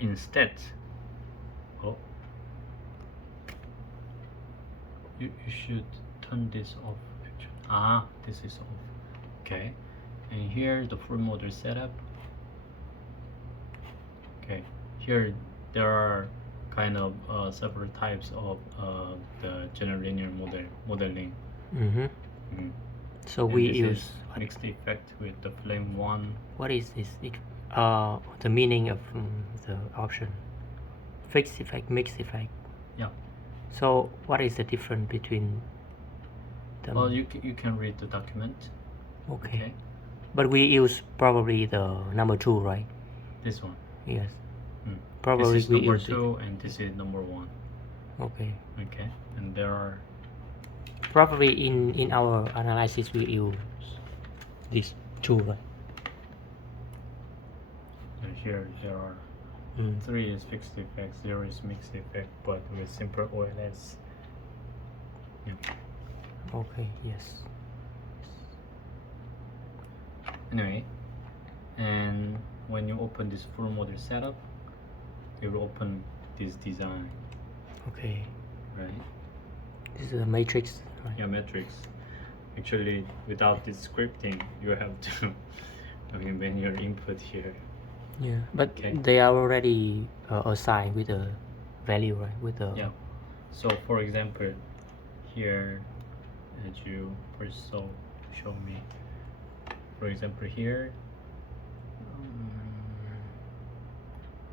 instead, oh, you should turn this off actually. This is off. Okay, and here the full model setup. Okay, here there are kind of several types of the general linear modeling. Mm-hmm. Mm. So And we this use is mixed effect with the flame one. what is this? The meaning of the option? Fixed effect, mixed effect. Yeah. So what is the difference between them? Well, you can read the document. Okay. But we use probably the number 2, right? This one. Yes. Mm. Probably this is we number use 2 and this is number 1. Okay. Okay. And there are Probably in our analysis we use these 2, right? and here there are 3 is fixed effect, 0 is mixed effect, but with simple OLS. Yeah. Okay. Yes. Anyway, and when you open this full model setup, you will open this design. Okay. Right. This is a matrix. Right? Yeah, matrix. Actually, without this scripting, you have to when your input here. Yeah, but okay. They are already assigned with a value, right? With the yeah. So, for example, here, as you first show me, for example, here,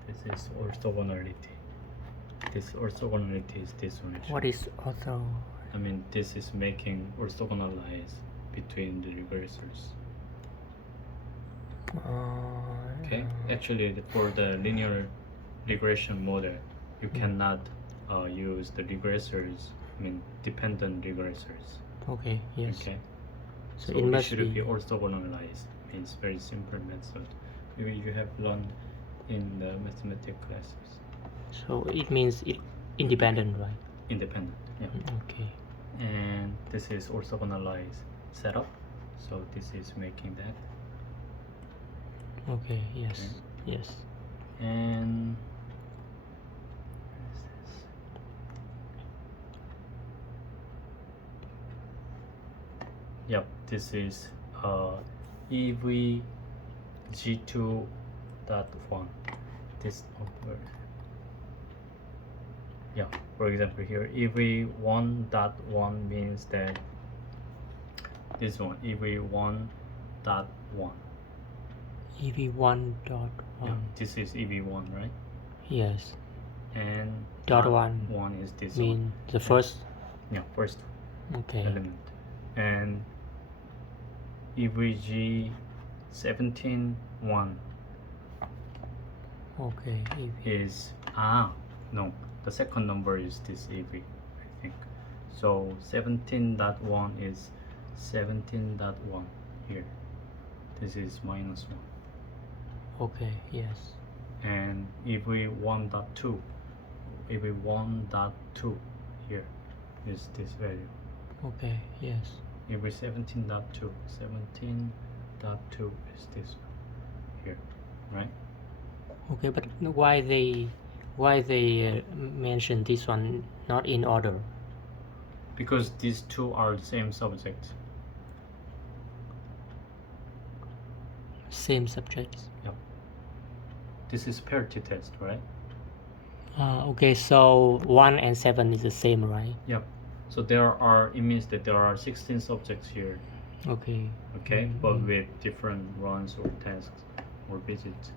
this is orthogonality. This orthogonality is this one. Actually. What is ortho? I mean, this is making orthogonalize between the regressors. Okay, actually for the linear regression model, you cannot use the regressors, I mean dependent regressors. Okay, yes. Okay, so it must should be orthogonalized. Means very simple method. Maybe you have learned in the mathematics classes. So it means independent, right? Independent, yeah. Okay. And this is orthogonalized setup. So this is making that. Okay, yes, okay. Yes. And yep, this is EV G2.1. This number. Yeah, for example here EV1.1 means that this one EV1.1. EV1.1. Yeah, this is EV1, right? Yes. And dot one is this mean one. The first. Yeah, first okay. element. And EVG 17.1. Okay. Is no, the second number is this EV, I think. So 17.1 is 17.1 here. This is -1. Okay, yes. And EV1.2, EV1.2 here is this value. Okay, yes. EV 17.2, 17.2 is this here, right? Okay, but why they mention this one not in order? Because these two are the same subject. Same subjects. Yep. This is parity test, right? Okay, so 1 and 7 is the same, right? Yep. So it means that there are 16 subjects here. Okay. Okay, but with different runs or tasks or visits.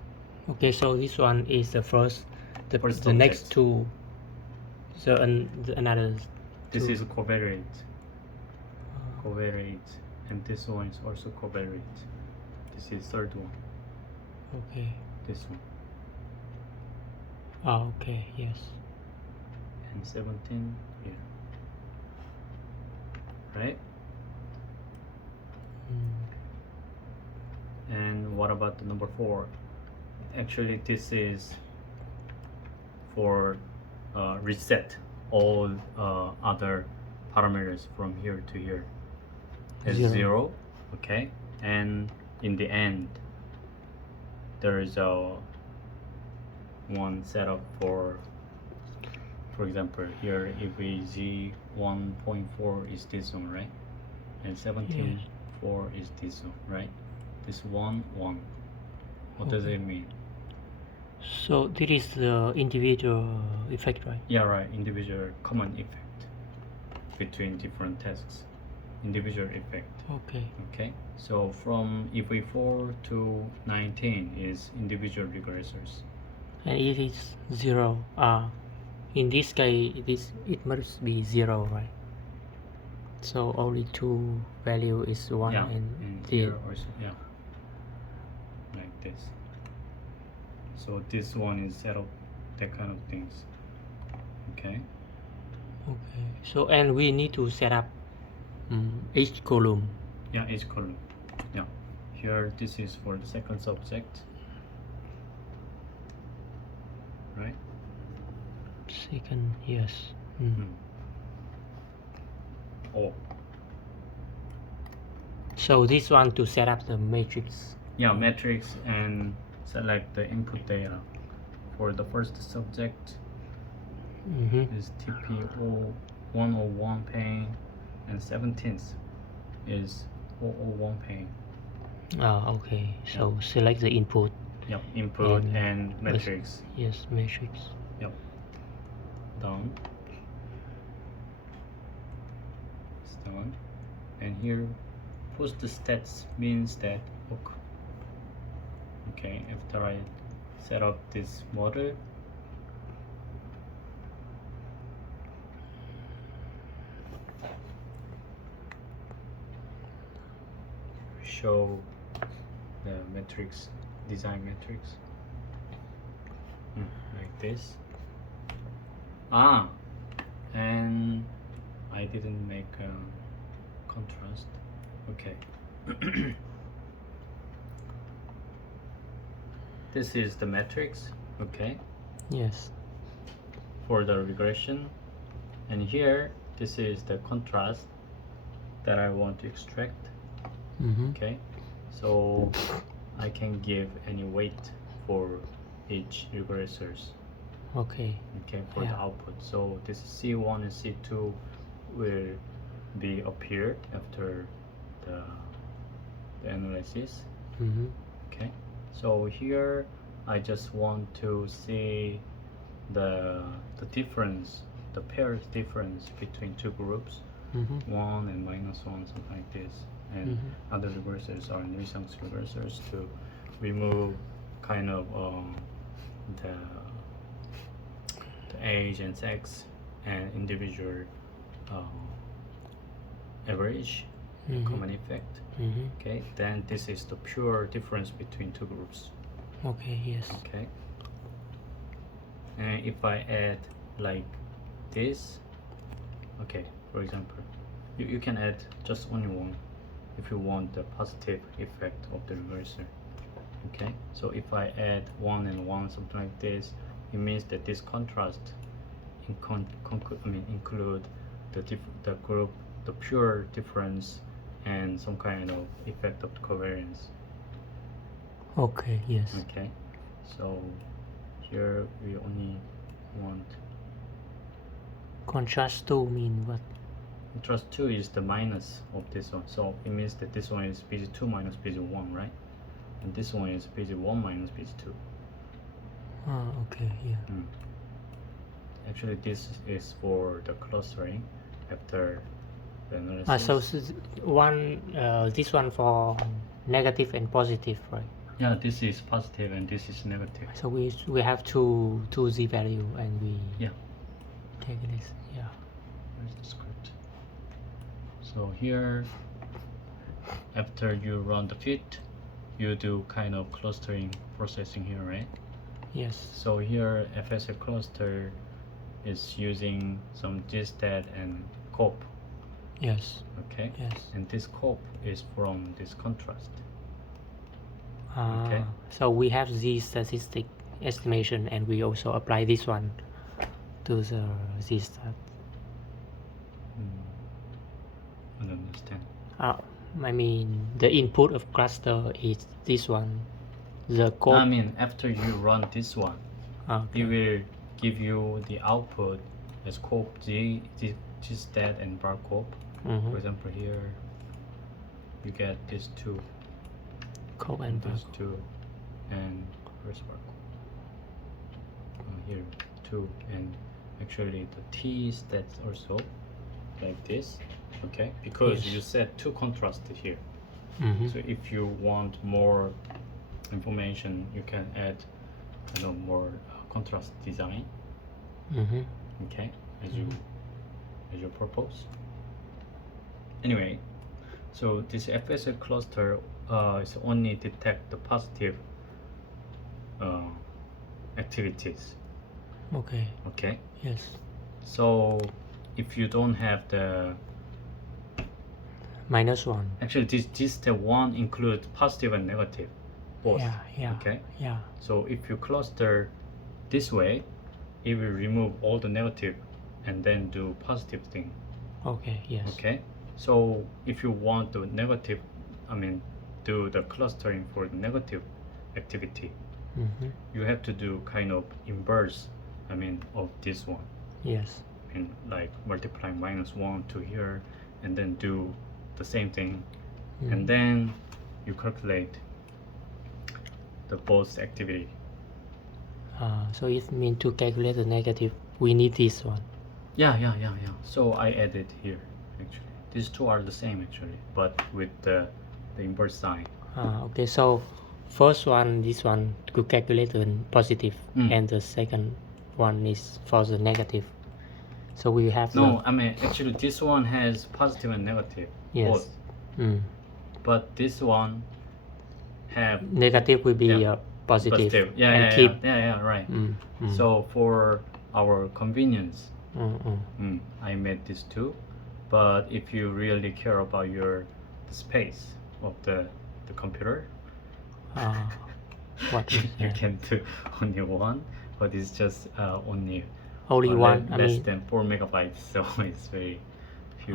Okay, so this one is the first. The next two. So another. This is covariate. Covariate, and this one is also covariate. This is third one. Okay. This one. Okay, yes. And 17 here. Right? And what about the number 4? Actually, this is for reset all other parameters from here to here. It's 0. Okay, and in the end there is a one setup for example, here if we z 1.4 is this one, right? And 17.4 is this one, right? This 1, 1. What does it mean? So this is the individual effect, right? Yeah, right. Individual common effect between different tasks. Individual effect. Okay. Okay. So from EV4 to 19 is individual regressors. And it is 0. In this case, it must be 0, right? So only two value is 1 Yeah, and here also, yeah, like this. So this one is set up that kind of things. Okay. Okay. So and we need to set up each column. Yeah, each column. Yeah. Here this is for the second subject. Right? Second, yes. Oh. So this one to set up the matrix. Yeah, matrix and select the input data. For the first subject is TPO 101 pane and 17th is 001 pane. Okay. So select the input. Yep, input and matrix. Yes, matrix. Yep. Done. It's done. And here post stats means that okay, after I set up this model, show the matrix, design matrix, like this. And I didn't make a contrast. Okay. This is the matrix, okay, Yes. for the regression, and here this is the contrast that I want to extract. Okay, so I can give any weight for each regressors. Okay. Okay, for the output. So this C1 and C2 will be appear after the analysis. Okay, so here I just want to see the difference, the pairs difference between two groups, 1 and -1, something like this. And other reversers are nuisance reversers to remove kind of the age and sex and individual average common effect. Okay, then this is the pure difference between two groups. Okay, yes. Okay, and if I add like this, okay, for example, you can add just only one if you want the positive effect of the reversal. Okay, so if I add 1 and 1, something like this, it means that this contrast include the group, the pure difference, and some kind of effect of covariance. Okay, yes. Okay, so here we only want Contrast 2 mean what? contrast 2 is the minus of this one, so it means that this one is BG2 minus BG1, right? And this one is BG1 minus BG2. Okay, yeah. Actually, this is for the clustering after the analysis. So this one for negative and positive, right? Yeah, this is positive and this is negative. So we have two z value and we take this. Yeah. Where's the script? So here, after you run the fit, you do kind of clustering processing here, right? Yes. So here, FSL cluster is using some gstat and COP. Yes. Okay. Yes. And this COP is from this contrast. Okay. So we have the statistic estimation and we also apply this one to the z-stat. I don't understand. I mean the input of cluster is this one. The code. I mean after you run this one, Okay. it will give you the output as COP, G-stat and bar COP. Mm-hmm. For example, here you get these two, Cope and and these bar. two, and where's bar COP? Here two, and actually the T stats also like this. Okay, because Yes. you set two contrast here. Mm-hmm. So if you want more information, you can add more contrast design. Mm-hmm. Okay, as you propose. Anyway, so this FSL cluster is only detect the positive activities. Okay. Okay, Yes. so if you don't have the -1. actually this step one includes positive and negative both. Yeah. Okay, Yeah. so if you cluster this way, it will remove all the negative and then do positive thing. Okay. Yes. Okay, so if you want the negative, do the clustering for the negative activity, Mm-hmm. you have to do kind of inverse, of this one, Yes. and like multiply -1 to here, and then do the same thing, and then you calculate the both activity. So it means to calculate the negative, we need this one. Yeah. So I added here actually. These two are the same actually, but with the inverse sign. Okay. So first one, this one to calculate the positive, and the second one is for the negative. So we have No, actually this one has positive and negative Yes. both, but this one have negative will be Yeah. positive. positive. Yeah, and yeah, keep. yeah, right. Mm. So for our convenience, Mm. I made these two, but if you really care about the space of the computer, What you, is you that? can do only one, but it's just only Only one. less than 4 megabytes, so it's very few.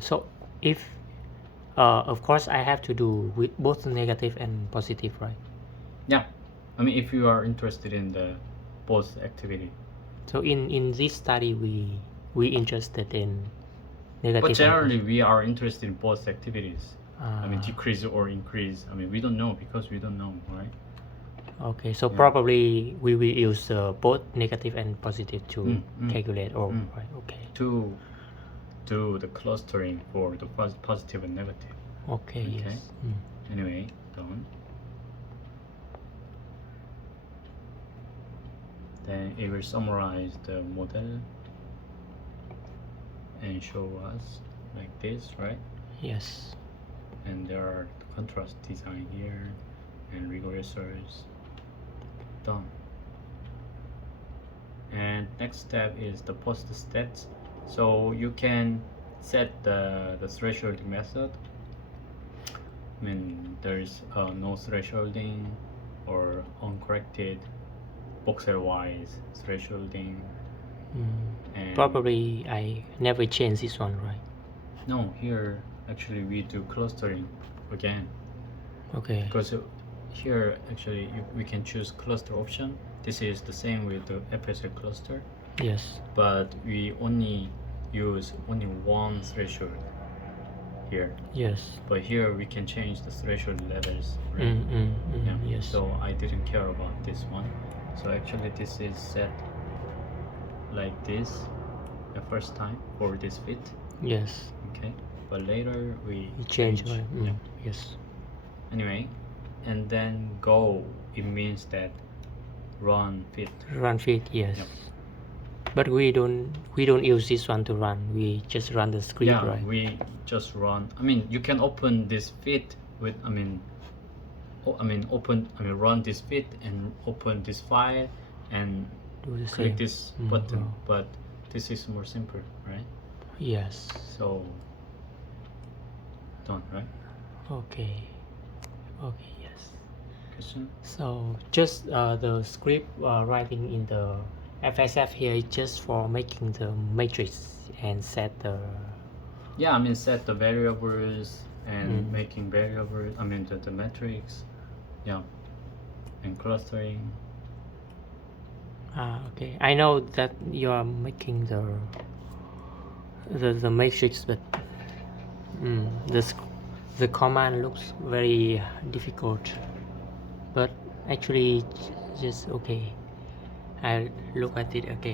So if of course I have to do with both negative and positive, right? Yeah, if you are interested in the both activity. So in this study we interested in negative. But generally, we are interested in both activities. and decrease or increase. We don't know because we don't know, right? okay, so Yeah. probably we will use both negative and positive to calculate. Right. Okay. To do the clustering for the positive and negative. Okay. Yes. Anyway, done. Then it will summarize the model and show us like this, right? Yes. And there are the contrast design here and regressors. Done. And next step is the post stats. So you can set the thresholding method. There is no thresholding or uncorrected voxel wise thresholding. And Probably I never change this one, right? no, here actually we do clustering again. Okay. Because here actually we can choose cluster option. This is the same with the FSL cluster. Yes. But we only use only one threshold here. Yes. But here we can change the threshold levels, right? Yeah. Yes. So I didn't care about this one. So actually this is set like this the first time for this fit. Yes. Okay. But later we change. Yeah. Yes. Anyway, and then go, it means that run fit. Run fit. Yes. Yep. But we don't use this one to run. We just run the script, Yeah, right? we just run. You can open this fit with. Run this fit and open this file and Do the click same. this button. But this is more simple, right? Yes. So done, right? Okay. Yes. Question? So just the script writing in the FSF here is just for making the matrix and set the. Yeah, set the variables and making variables. The metrics. Yeah, and clustering. Okay, I know that you are making the matrix, but the command looks very difficult, but actually just okay. I'll look at it again.